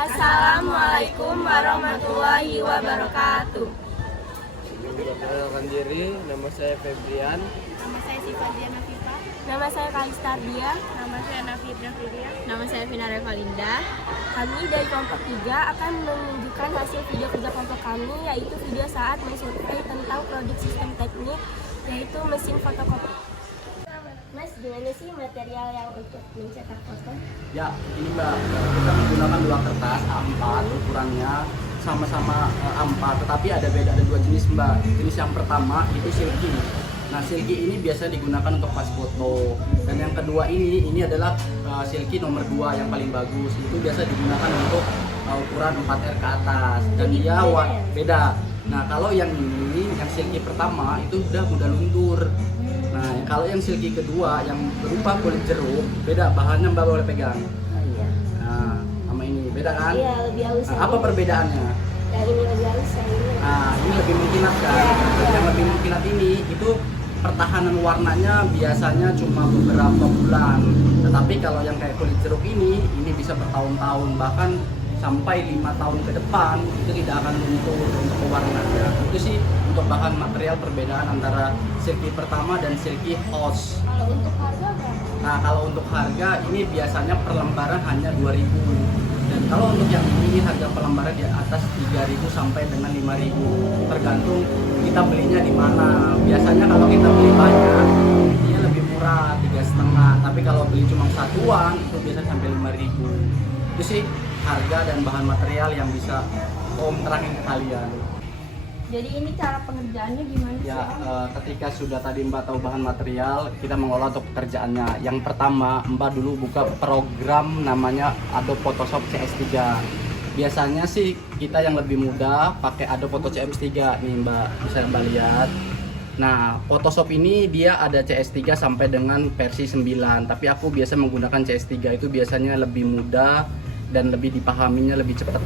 Assalamualaikum warahmatullahi wabarakatuh. Perkenalkan diri, nama saya Febrian. Nama saya Sifadia Nafifa. Nama saya Kalistardia. Nama saya Nafid Nafidia. Nama saya Vina Revalinda. Kami dari kelompok 3 akan menunjukkan hasil video kerja kelompok kami, yaitu video saat mensurvei tentang produk sistem teknik, yaitu mesin fotokopi. Mas, gimana sih material yang untuk mencetak foto? Ya, ini Mbak, kita menggunakan dua kertas A4, ukurannya sama-sama A4, tetapi ada dua jenis Mbak. Jenis yang pertama itu silky. Nah, silky ini biasa digunakan untuk pas foto. Dan yang kedua ini adalah silky nomor 2 yang paling bagus. Itu biasa digunakan untuk ukuran 4R ke atas. Dan dia beda. Nah, kalau yang ini, yang silky pertama itu udah mudah luntur. Nah, kalau yang silky kedua yang berupa kulit jeruk, beda bahannya Mbak boleh pegang. Iya. Nah, sama ini beda kan? Iya, lebih halus. Nah, apa perbedaannya? Yang ini lebih halus, yang ini. Nah, ini lebih mengkilat kan? Yang lebih mengkilat ini itu pertahanan warnanya biasanya cuma beberapa bulan. Tetapi kalau yang kayak kulit jeruk ini bisa bertahun-tahun, bahkan sampai 5 tahun ke depan itu tidak akan luntur untuk warnanya. Itu sih untuk bahan material perbedaan antara silky pertama dan silky house. Kalau untuk harga berapa? Nah, kalau untuk harga ini biasanya per lembaran hanya 2.000. Dan kalau untuk yang ini harga per lembaran di atas 3.000 sampai dengan 5.000. Tergantung kita belinya di mana. Biasanya kalau kita beli banyak dia lebih murah 3,5. Tapi kalau beli cuma satuan itu biasa sampai 5.000. Itu sih harga dan bahan material yang bisa Om terangin ke kalian. Jadi ini cara pengerjaannya gimana sih? Ya, ketika sudah tadi Mbak tahu bahan material, kita mengolah untuk pekerjaannya. Yang pertama, Mbak dulu buka program namanya Adobe Photoshop CS3. Biasanya sih kita yang lebih mudah pakai Adobe Photoshop CS3 nih Mbak, bisa Mbak lihat. Nah, Photoshop ini dia ada CS3 sampai dengan versi 9, tapi aku biasa menggunakan CS3, itu biasanya lebih mudah dan lebih dipahaminya lebih cepat.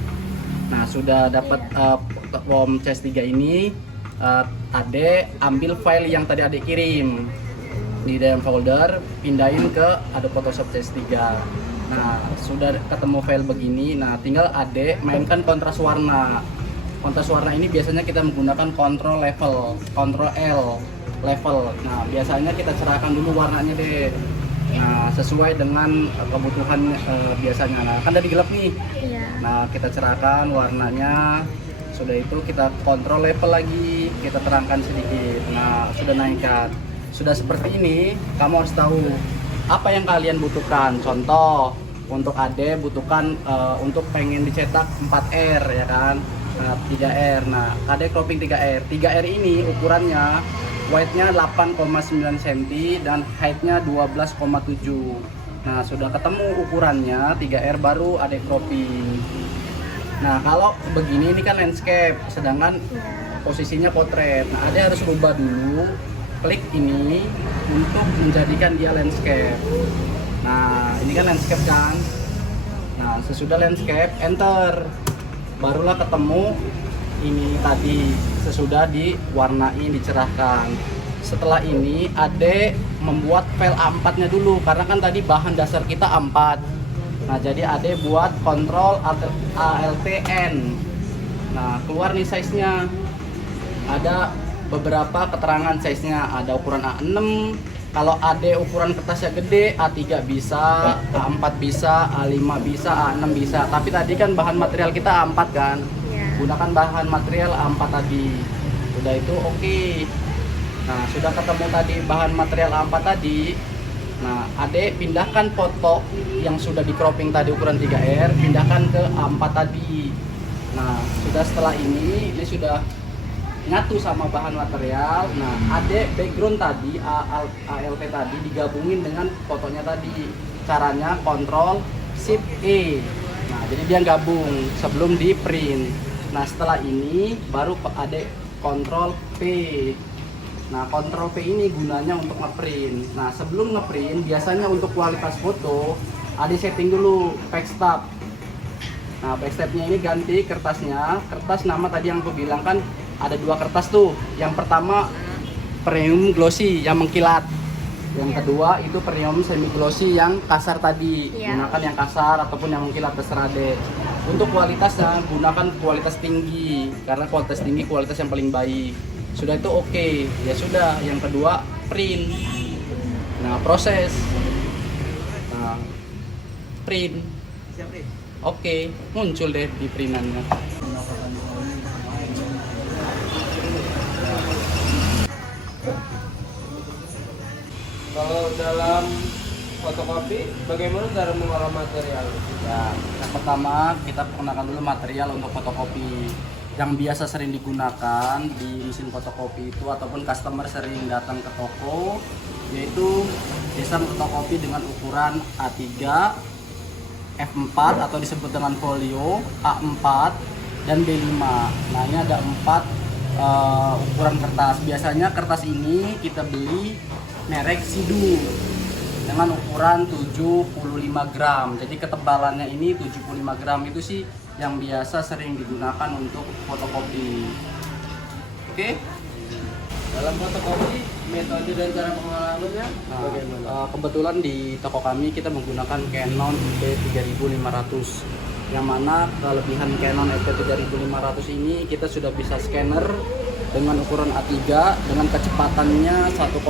Nah, sudah dapat form CS3 ini, Ade ambil file yang tadi Ade kirim di dalam folder, pindahin ke Adobe Photoshop CS3. Nah, sudah ketemu file begini, nah tinggal Ade mainkan kontras warna. Kontras warna ini biasanya kita menggunakan control L level. Nah, biasanya kita cerahkan dulu warnanya deh. Nah, sesuai dengan kebutuhan biasanya. Nah, kan tadi gelap nih. Iya. Nah, kita cerahkan warnanya. Sudah itu kita kontrol level lagi, kita terangkan sedikit. Nah, sudah naikkan. Sudah seperti ini, kamu harus tahu apa yang kalian butuhkan. Contoh, untuk Ade butuhkan untuk pengen dicetak 4R ya kan. Nah, 3R. Nah, Ade cropping 3R. 3R ini ukurannya width-nya 8,9 cm dan height-nya 12,7. Nah, sudah ketemu ukurannya 3R baru Ade cropping. Nah, kalau begini ini kan landscape, sedangkan posisinya potret. Nah, Ade harus rubah dulu, klik ini untuk menjadikan dia landscape. Nah, ini kan landscape kan. Nah, sesudah landscape, enter. Barulah ketemu ini tadi, sesudah diwarnai, dicerahkan. Setelah ini Ade membuat file A4 nya dulu, karena kan tadi bahan dasar kita A4. Nah, jadi Ade buat Ctrl Alt N. Nah, keluar nih size nya. Ada beberapa keterangan size nya, ada ukuran A6. Kalau Ade ukuran kertasnya gede, A3 bisa, A4 bisa, A5 bisa, A6 bisa. Tapi tadi kan bahan material kita A4 kan. Gunakan bahan material A4 tadi. Udah itu oke. Nah, sudah ketemu tadi bahan material A4 tadi. Nah, Ade pindahkan foto yang sudah di cropping tadi ukuran 3R, pindahkan ke A4 tadi. Nah, sudah setelah ini sudah nyatu sama bahan material. Nah, Ade background tadi ALT tadi digabungin dengan fotonya tadi. Caranya Ctrl Shift E. Nah, jadi dia gabung sebelum di print. Nah, setelah ini baru Ade Ctrl P. Nah, Ctrl P ini gunanya untuk ngeprint. Nah, sebelum ngeprint biasanya untuk kualitas foto Ade setting dulu backstab. Nah, backstabnya ini ganti kertasnya. Kertas nama tadi yang aku bilang kan ada dua kertas tuh. Yang pertama premium glossy yang mengkilat. Yang kedua itu premium semi glossy yang kasar tadi. Iya. Gunakan yang kasar ataupun yang mengkilat, terserah deh. Untuk kualitasnya gunakan kualitas tinggi karena kualitas tinggi kualitas yang paling baik. Sudah itu oke. Ya sudah, yang kedua print. Nah, proses. Nah, print. Oke, muncul deh di printannya. Kalau dalam fotokopi, bagaimana cara mengolah material? Ya, yang pertama kita perkenalkan dulu material untuk fotokopi yang biasa sering digunakan di mesin fotokopi itu ataupun customer sering datang ke toko, yaitu bisa fotokopi dengan ukuran A3, F4 atau disebut dengan folio, A4 dan B5. Nah, ini ada 4 ukuran kertas. Biasanya kertas ini kita beli merek Sidu dengan ukuran 75 gram. Jadi ketebalannya ini 75 gram itu sih yang biasa sering digunakan untuk fotokopi. Oke? Dalam fotokopi, metode dan cara pengolahannya bagaimana? Kebetulan di toko kami kita menggunakan Canon ET3500. Yang mana kelebihan Canon ET3500 ini kita sudah bisa scanner dengan ukuran A3 dengan kecepatannya 1,5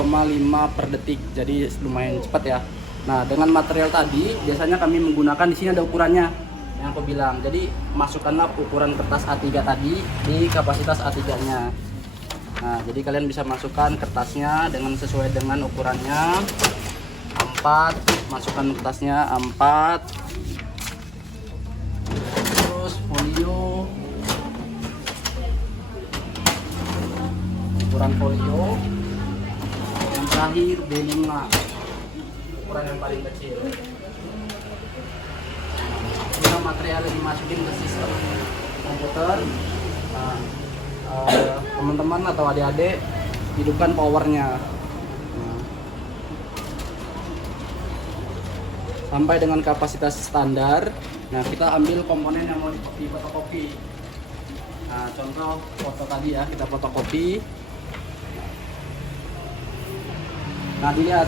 per detik, jadi lumayan cepat ya. Nah, dengan material tadi biasanya kami menggunakan, di sini ada ukurannya yang aku bilang. Jadi masukkanlah ukuran kertas A3 tadi di kapasitas A3-nya. Nah, jadi kalian bisa masukkan kertasnya dengan sesuai dengan ukurannya. A4, masukkan kertasnya A4. Terus folio, ukuran folio. Yang terakhir B5, ukuran yang paling kecil. Nah, material yang dimasukin ke sistem komputer. Nah, teman-teman atau adik-adik hidupkan powernya. Nah, sampai dengan kapasitas standar. Nah, kita ambil komponen yang mau di fotokopi. Nah, contoh foto tadi ya, kita fotokopi. Nah, dilihat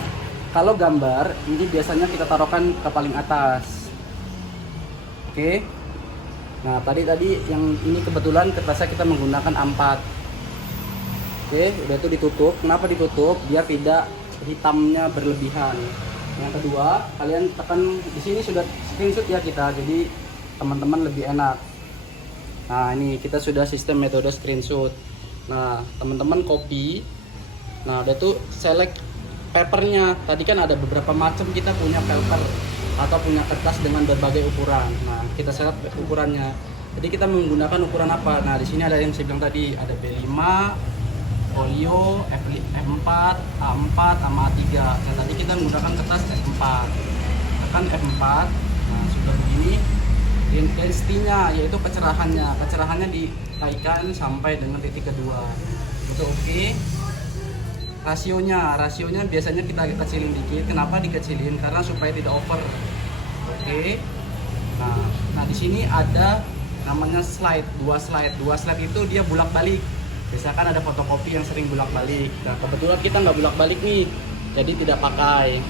kalau gambar ini biasanya kita taruhkan ke paling atas. Oke. Nah, tadi yang ini kebetulan kertasnya kita menggunakan A4. Oke, udah itu ditutup. Kenapa ditutup? Biar tidak hitamnya berlebihan. Yang kedua, kalian tekan di sini sudah screenshot ya kita, jadi teman-teman lebih enak. Nah, ini kita sudah sistem metode screenshot. Nah, teman-teman copy. Nah, udah tuh select papernya. Tadi kan ada beberapa macam, kita punya paper atau punya kertas dengan berbagai ukuran. Nah, kita select ukurannya. Jadi kita menggunakan ukuran apa? Nah, di sini ada yang saya bilang tadi, ada B5, folio, F4, A4, sama A3. Nah, tadi kita menggunakan kertas F4. Tekan F4. Nah, sudah begini. Intensity-nya yaitu kecerahannya. Kecerahannya dinaikkan sampai dengan titik kedua. Itu oke. Rasionya biasanya kita kecilin dikit. Kenapa dikecilin? Karena supaya tidak over. Oke. Nah di sini ada namanya slide, dua slide itu dia bolak-balik. Misalkan ada fotokopi yang sering bolak-balik. Nah, kebetulan kita nggak bolak-balik nih, jadi tidak pakai.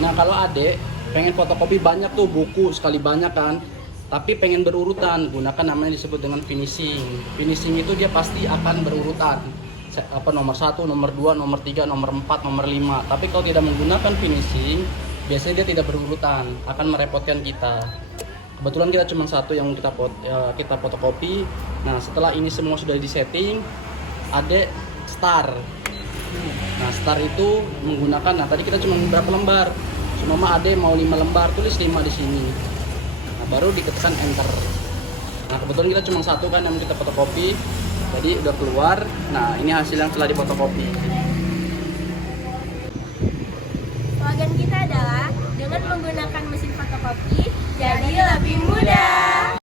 Nah, kalau adek pengen fotokopi banyak tuh, buku sekali banyak kan, tapi pengen berurutan, gunakan namanya disebut dengan finishing. Finishing itu dia pasti akan berurutan. Nomor 1, nomor 2, nomor 3, nomor 4, nomor 5. Tapi kalau tidak menggunakan finishing, biasanya dia tidak berurutan, akan merepotkan kita. Kebetulan kita cuma satu yang kita fotokopi. Nah, setelah ini semua sudah disetting, ada star. Nah, star itu menggunakan, nah tadi kita cuma berapa lembar? Cuma ada mau 5 lembar, tulis 5 di sini. Nah, baru diketekan enter. Nah, kebetulan kita cuma satu kan yang kita fotokopi. Jadi udah keluar. Nah, ini hasil yang telah difotokopi. Slogan kita adalah dengan menggunakan mesin fotokopi,